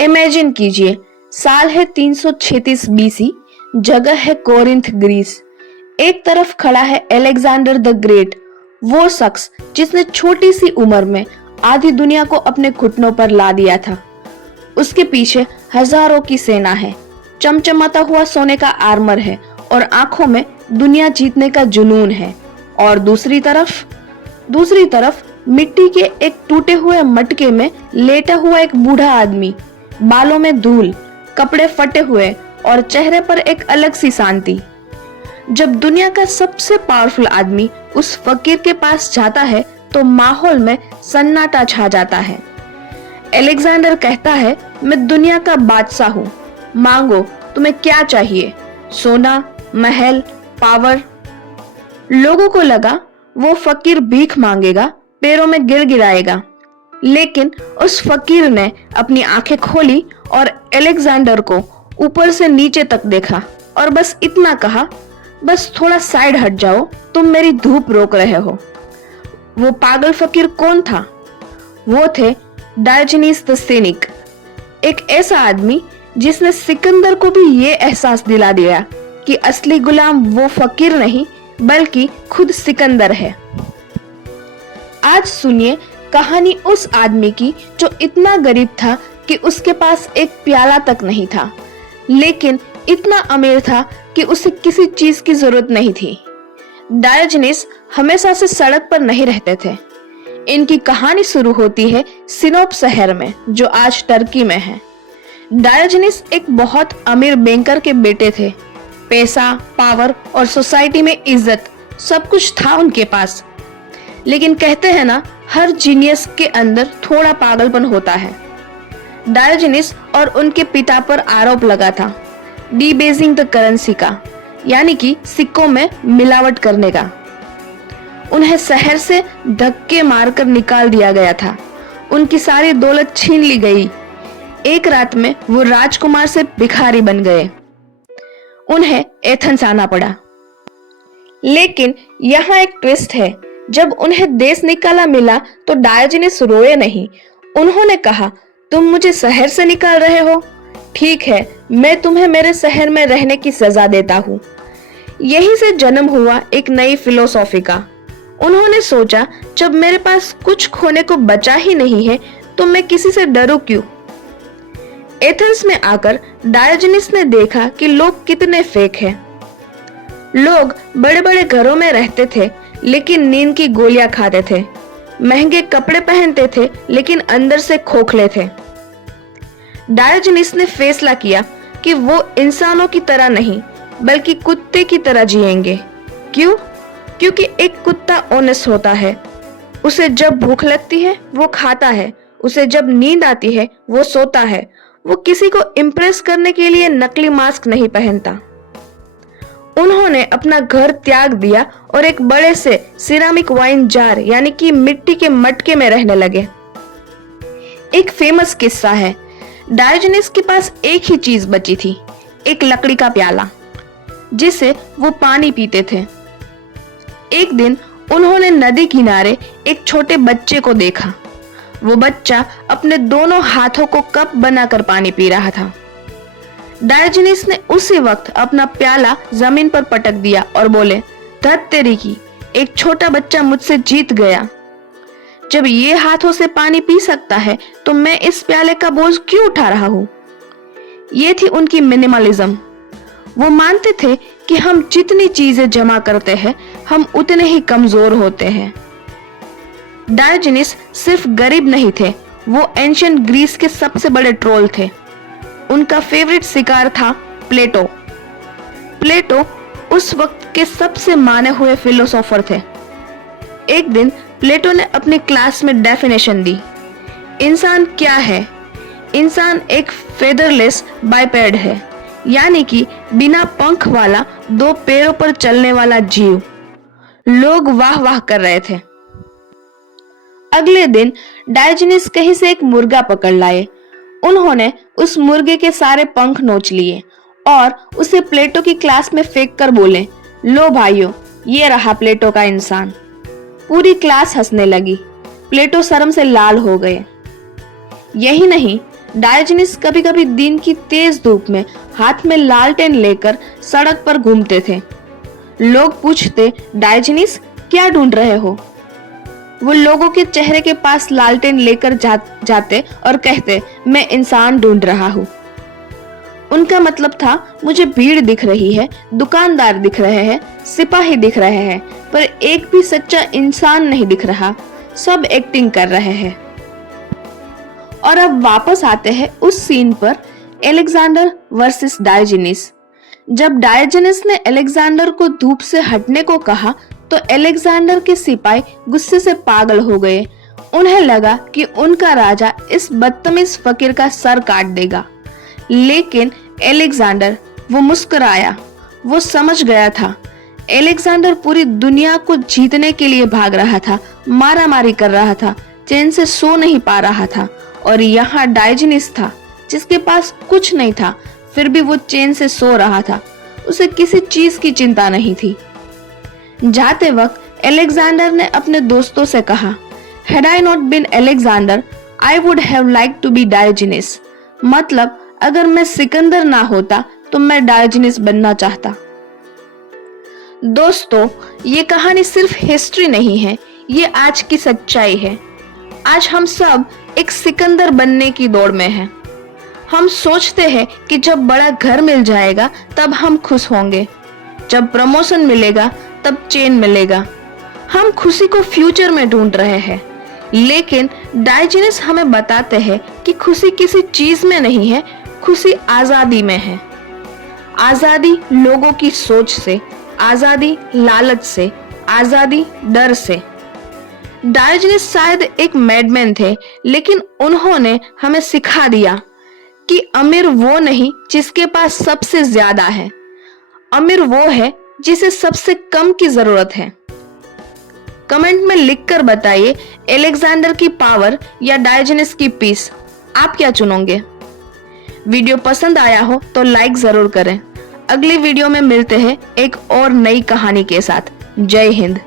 Imagine कीजिए, साल है 336 बीसी, जगह है कोरिंथ ग्रीस। एक तरफ खड़ा है अलेक्जेंडर द ग्रेट, वो शख्स जिसने छोटी सी उम्र में आधी दुनिया को अपने घुटनों पर ला दिया था। उसके पीछे हजारों की सेना है, चमचमाता हुआ सोने का आर्मर है और आंखों में दुनिया जीतने का जुनून है। और दूसरी तरफ मिट्टी के एक टूटे हुए मटके में लेटा हुआ एक बूढ़ा आदमी, बालों में धूल, कपड़े फटे हुए और चेहरे पर एक अलग सी शांति। जब दुनिया का सबसे पावरफुल आदमी उस फकीर के पास जाता है तो माहौल में सन्नाटा छा जाता है। अलेक्जेंडर कहता है, मैं दुनिया का बादशाह हूँ, मांगो तुम्हें क्या चाहिए, सोना, महल, पावर। लोगों को लगा वो फकीर भीख मांगेगा, पैरों में गिड़गिड़ाएगा, लेकिन उस फकीर ने अपनी आंखें खोली और अलेक्जेंडर को ऊपर से नीचे तक देखा और बस इतना कहा, बस थोड़ा साइड हट जाओ, तुम मेरी धूप रोक रहे हो। वो पागल फकीर कौन था? वो थे डायोजनीस द सिनिक, एक ऐसा आदमी जिसने सिकंदर को भी ये एहसास दिला दिया कि असली गुलाम वो फकीर नहीं बल्कि खुद सिकंदर है। आज सुनिए कहानी उस आदमी की जो इतना गरीब था कि उसके पास एक प्याला तक नहीं था, लेकिन इतना अमीर था कि उसे किसी चीज की जरूरत नहीं थी। डायोजनीस हमेशा से सड़क पर नहीं रहते थे। इनकी कहानी शुरू होती है सिनोप शहर में, जो आज टर्की में है। डायोजनीस एक बहुत अमीर बैंकर के बेटे थे। पैसा, पावर और सोसाइटी में इज्जत सब कुछ था उनके पास। लेकिन कहते हैं ना, हर जीनियस के अंदर थोड़ा पागलपन होता है। डायोजनीस और उनके पिता पर आरोप लगा था डीबेसिंग द करेंसी का, यानी कि सिक्कों में मिलावट करने का। उन्हें शहर से धक्के मारकर निकाल दिया गया था। उनकी सारी दौलत छीन ली गई। एक रात में वो राजकुमार से भिखारी बन गए। उन्हें एथेंस आना पड़ा। लेकिन यहाँ एक ट्विस्ट है। जब उन्हें देश निकाला मिला तो डायोजनीस रोए नहीं। उन्होंने कहा, तुम मुझे शहर से निकाल रहे हो? ठीक है, मैं तुम्हें मेरे शहर में रहने की सजा देता हूँ। यहीं से जन्म हुआ एक नई फिलोसॉफी का। उन्होंने सोचा, जब मेरे पास कुछ खोने को बचा ही नहीं है तो मैं किसी से डरूं क्यों? एथेंस में आकर डायोजनीस ने देखा कि लोग कितने फेक हैं। लोग बड़े बड़े घरों में रहते थे लेकिन नींद की गोलियां खाते थे, महंगे कपड़े पहनते थे लेकिन अंदर से खोखले थे। डायोजनीस ने फैसला किया कि वो इंसानों की तरह नहीं बल्कि कुत्ते की तरह जिएंगे। क्यों? क्योंकि एक कुत्ता ऑनेस्ट होता है। उसे जब भूख लगती है वो खाता है, उसे जब नींद आती है वो सोता है। वो किसी को इम्प्रेस करने के लिए नकली मास्क नहीं पहनता। उन्होंने अपना घर त्याग दिया और एक बड़े से सिरामिक वाइन जार यानी कि मिट्टी के मटके में रहने लगे। एक फेमस किस्सा है, डायोजनीस के पास एक ही चीज बची थी, एक लकड़ी का प्याला जिसे वो पानी पीते थे। एक दिन उन्होंने नदी किनारे एक छोटे बच्चे को देखा। वो बच्चा अपने दोनों हाथों को कप बनाकर पानी पी रहा था। डायोजनीस ने उसी वक्त अपना प्याला जमीन पर पटक दिया और बोले, धत तेरी की, एक छोटा बच्चा मुझसे जीत गया। जब ये हाथों से पानी पी सकता है तो मैं इस प्याले का बोझ क्यों उठा रहा हूं? ये थी उनकी मिनिमलिज्म। वो मानते थे कि हम जितनी चीजें जमा करते हैं हम उतने ही कमजोर होते हैं। डायोजनीस सिर्फ गरीब नहीं थे, वो एंशिएंट ग्रीस के सबसे बड़े ट्रोल थे। उनका फेवरेट शिकार था प्लेटो। प्लेटो उस वक्त के सबसे माने हुए फिलोसोफर थे। एक दिन प्लेटो ने अपनी क्लास में डेफिनेशन दी, इंसान क्या है? इंसान एक फेदरलेस बाइपेड है, यानी कि बिना पंख वाला दो पैरों पर चलने वाला जीव। लोग वाह वाह कर रहे थे। अगले दिन डायोजनीस कहीं से एक मुर्गा पकड़ लाए। उन्होंने उस मुर्गे के सारे पंख नोच लिए और उसे प्लेटो की क्लास में फेंक कर बोले, लो भाइयों, ये रहा प्लेटो का इंसान। पूरी क्लास हंसने लगी। प्लेटो शर्म से लाल हो गए। यही नहीं, डायोजनीस कभी कभी दिन की तेज धूप में हाथ में लालटेन लेकर सड़क पर घूमते थे। लोग पूछते, डायोजनीस क्या ढूंढ रहे हो? वो लोगों के चेहरे के पास लालटेन लेकर जाते और कहते, मैं इंसान ढूंढ रहा हूँ। उनका मतलब था, मुझे भीड़ दिख रही है, दुकानदार दिख रहे हैं, सिपाही दिख रहे हैं, पर एक भी सच्चा इंसान नहीं दिख रहा, सब एक्टिंग कर रहे हैं। और अब वापस आते हैं उस सीन पर, एलेक्जेंडर वर्सेस डायोजनीस। जब डायोजनीस ने एलेक्जेंडर को धूप से हटने को कहा तो एलेक्जेंडर के सिपाही गुस्से से पागल हो गए। उन्हें लगा कि उनका राजा इस बदतमीज फकीर का सर काट देगा, लेकिन एलेक्जेंडर वो मुस्कुराया। वो समझ गया था एलेक्जेंडर पूरी दुनिया को जीतने के लिए भाग रहा था, मारामारी कर रहा था, चैन से सो नहीं पा रहा था। और यहाँ डायोजनीस था जिसके पास कुछ नहीं था, फिर भी वो चैन से सो रहा था। उसे किसी चीज की चिंता नहीं थी। जाते वक्त एलेक्जेंडर ने अपने दोस्तों से कहा, Had I not been Alexander, I would have liked to be Diogenes। मतलब अगर मैं सिकंदर ना होता तो मैं डायोजनीस बनना चाहता। दोस्तों, ये कहानी सिर्फ हिस्ट्री नहीं है, ये आज की सच्चाई है। आज हम सब एक सिकंदर बनने की दौड़ में हैं। हम सोचते हैं कि जब बड़ा घर मिल जाएगा तब हम खुश होंगे, जब प्रमोशन मिलेगा तब चैन मिलेगा। हम खुशी को फ्यूचर में ढूंढ रहे हैं, लेकिन डायोजनीस हमें बताते हैं कि खुशी किसी चीज में नहीं है, खुशी आजादी में है। आजादी लोगों की सोच से, आजादी लालच से, आजादी डर से। डायोजनीस शायद एक मैडमैन थे, लेकिन उन्होंने हमें सिखा दिया कि अमीर वो नहीं जिसके पास सबसे ज्यादा है, अमीर वो है जिसे सबसे कम की जरूरत है। कमेंट में लिखकर बताइए, एलेक्जेंडर की पावर या डायोजनीस की पीस, आप क्या चुनोगे? वीडियो पसंद आया हो तो लाइक जरूर करें। अगली वीडियो में मिलते हैं एक और नई कहानी के साथ। जय हिंद।